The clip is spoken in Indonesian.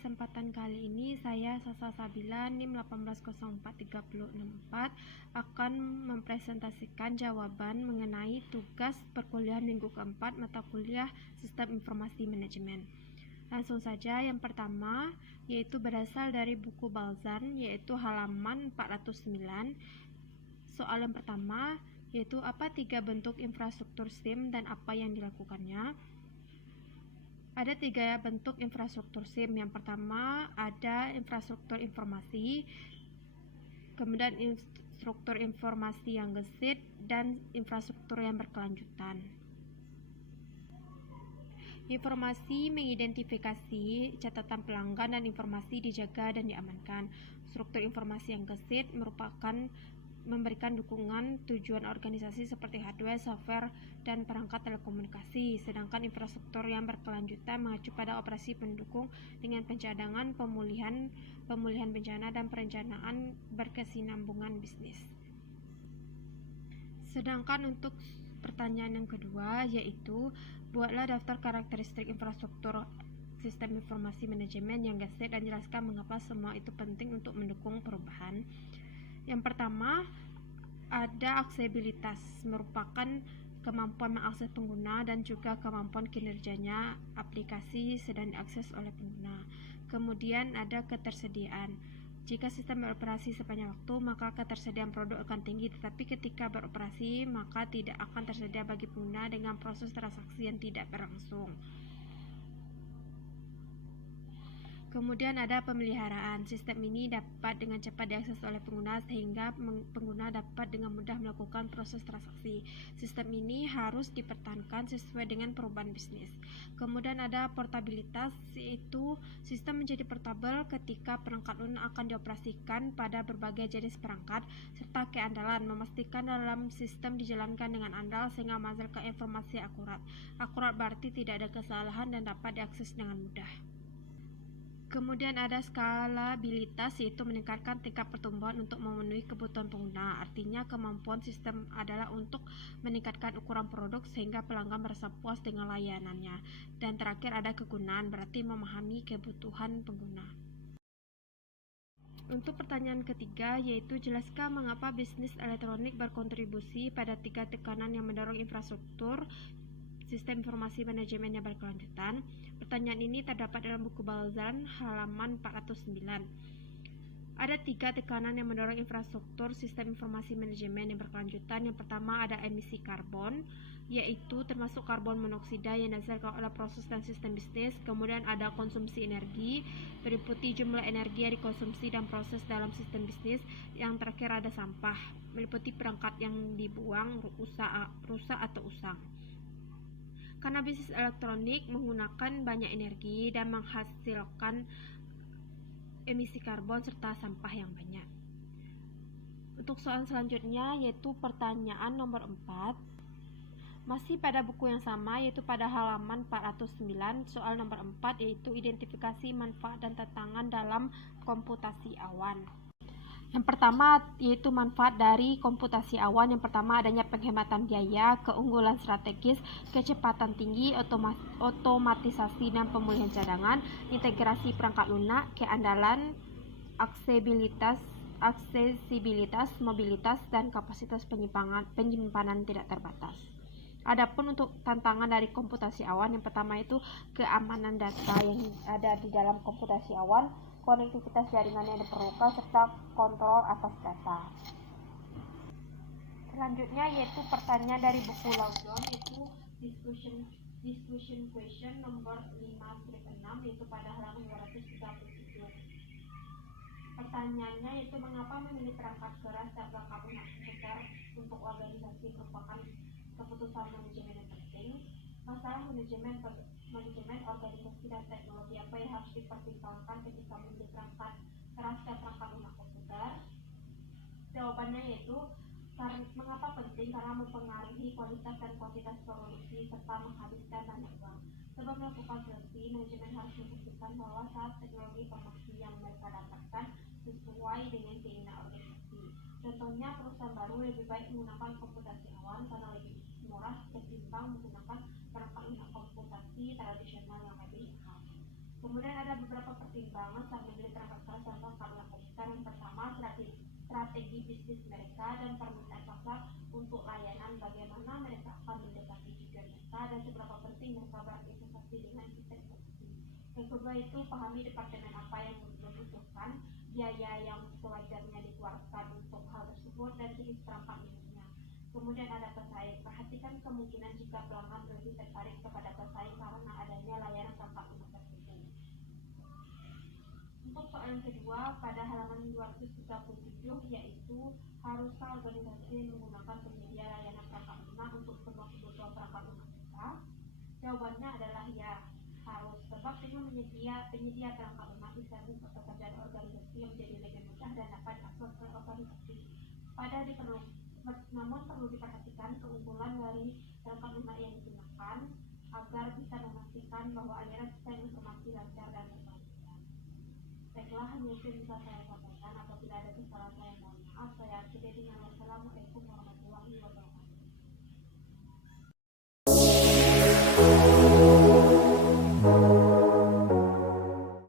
kesempatan kali ini saya Sasa Sabila NIM 1804364 akan mempresentasikan jawaban mengenai tugas perkuliahan minggu keempat mata kuliah Sistem Informasi Manajemen. Langsung saja, yang pertama yaitu berasal dari buku Balzan, yaitu halaman 409. Soal yang pertama yaitu apa 3 bentuk infrastruktur SIM dan apa yang dilakukannya. Ada 3 bentuk infrastruktur SIM. Yang pertama ada infrastruktur informasi, kemudian infrastruktur informasi yang gesit, dan infrastruktur yang berkelanjutan. Informasi mengidentifikasi catatan pelanggan dan informasi dijaga dan diamankan. Struktur informasi yang gesit merupakan memberikan dukungan tujuan organisasi seperti hardware, software, dan perangkat telekomunikasi. Sedangkan infrastruktur yang berkelanjutan mengacu pada operasi pendukung dengan pencadangan, pemulihan bencana, dan perencanaan berkesinambungan bisnis. Sedangkan untuk pertanyaan yang kedua yaitu buatlah daftar karakteristik infrastruktur sistem informasi manajemen yang gesit dan jelaskan mengapa semua itu penting untuk mendukung perubahan. Yang pertama ada aksesibilitas, merupakan kemampuan mengakses pengguna dan juga kemampuan kinerjanya aplikasi sedang diakses oleh pengguna. Kemudian ada ketersediaan. Jika sistem beroperasi sepanjang waktu, maka ketersediaan produk akan tinggi, tetapi ketika beroperasi, maka tidak akan tersedia bagi pengguna dengan proses transaksi yang tidak berlangsung. Kemudian ada pemeliharaan. Sistem ini dapat dengan cepat diakses oleh pengguna sehingga pengguna dapat dengan mudah melakukan proses transaksi. Sistem ini harus dipertahankan sesuai dengan perubahan bisnis. Kemudian ada portabilitas, yaitu sistem menjadi portabel ketika perangkat lunak akan dioperasikan pada berbagai jenis perangkat, serta keandalan, memastikan dalam sistem dijalankan dengan andal sehingga menghasilkan informasi akurat. Akurat berarti tidak ada kesalahan dan dapat diakses dengan mudah. Kemudian ada skalabilitas, yaitu meningkatkan tingkat pertumbuhan untuk memenuhi kebutuhan pengguna. Artinya kemampuan sistem adalah untuk meningkatkan ukuran produk sehingga pelanggan merasa puas dengan layanannya. Dan terakhir ada kegunaan, berarti memahami kebutuhan pengguna. Untuk pertanyaan ketiga yaitu jelaskan mengapa bisnis elektronik berkontribusi pada 3 tekanan yang mendorong infrastruktur sistem informasi manajemen yang berkelanjutan. Pertanyaan ini terdapat dalam buku Balzan halaman 409. Ada 3 tekanan yang mendorong infrastruktur sistem informasi manajemen yang berkelanjutan. Yang pertama ada emisi karbon, yaitu termasuk karbon monoksida yang dihasilkan oleh proses dan sistem bisnis. Kemudian ada konsumsi energi, meliputi jumlah energi yang dikonsumsi dan proses dalam sistem bisnis. Yang terakhir ada sampah, meliputi perangkat yang dibuang, rusak atau usang. Karena bisnis elektronik menggunakan banyak energi dan menghasilkan emisi karbon serta sampah yang banyak. Untuk soal selanjutnya yaitu pertanyaan nomor 4. Masih pada buku yang sama yaitu pada halaman 409, soal nomor 4 yaitu identifikasi manfaat dan tantangan dalam komputasi awan. Yang pertama yaitu manfaat dari komputasi awan. Yang pertama adanya penghematan biaya, keunggulan strategis, kecepatan tinggi, otomatisasi dan pemulihan cadangan, integrasi perangkat lunak, keandalan, aksesibilitas, mobilitas, dan kapasitas penyimpanan tidak terbatas. Adapun untuk tantangan dari komputasi awan, yang pertama itu keamanan data yang ada di dalam komputasi awan, konektivitas jaringan yang diperlukan, serta kontrol atas data. Selanjutnya yaitu pertanyaan dari buku Lawson, yaitu discussion question nomor 5/6, yaitu pada halaman 237. Pertanyaannya yaitu mengapa memilih perangkat keras dan perangkat lunak komputer untuk organisasi merupakan keputusan manajemen yang penting. Masalah manajemen organisasi dan teknologi apa yang harus dipertimbangkan ketika memilih perangkat keras dan perangkat lunak komputer? Jawabannya yaitu mengapa penting? Karena mempengaruhi kualitas dan kuantitas produksi serta menghabiskan banyak uang. Sebelum melakukan seleksi, manajemen harus memastikan bahwa saat teknologi informasi yang mereka dapatkan sesuai dengan keinginan organisasi. Contohnya, perusahaan baru lebih baik menggunakan komputasi awan karena lebih murah ketimbang menggunakan perangkat lunak komputasi tradisional yang lebih khas. Kemudian ada beberapa pertimbangan saat memilih perangkat keras dan perangkat lunak komputer. Yang pertama, strategi bisnis mereka dan permintaan pasar untuk layanan, bagaimana mereka akan mendekati tujuan mereka, dan seberapa penting mereka berinvestasi dengan sistem informasi. Yang kedua itu pahami departemen apa yang membutuhkan, biaya yang sewajarnya dikeluarkan untuk hal tersebut, dan jenis perangkat minusnya. Kemudian ada pesaing, perhatikan kemungkinan jika pelanggan lebih tertarik kepada pesaing karena adanya layanan perangkat lunak tersebut. Untuk soal yang kedua, pada halaman 237, yaitu haruskah organisasi menggunakan penyedia layanan perangkat lunak untuk semua kebutuhan perangkat lunak mereka? Jawabannya adalah ya, harus, sebab dengan penyedia perangkat lunak bisa membuat pekerjaan organisasi yang menjadi lebih mudah dan dapat diakses oleh organisasi. Namun perlu diperhatikan keunggulan dari perangkat lunak yang digunakan agar bisa memastikan bahwa aliran sistem informasi lancar dan berkelanjutan. Baiklah, hanya itu yang bisa saya sampaikan.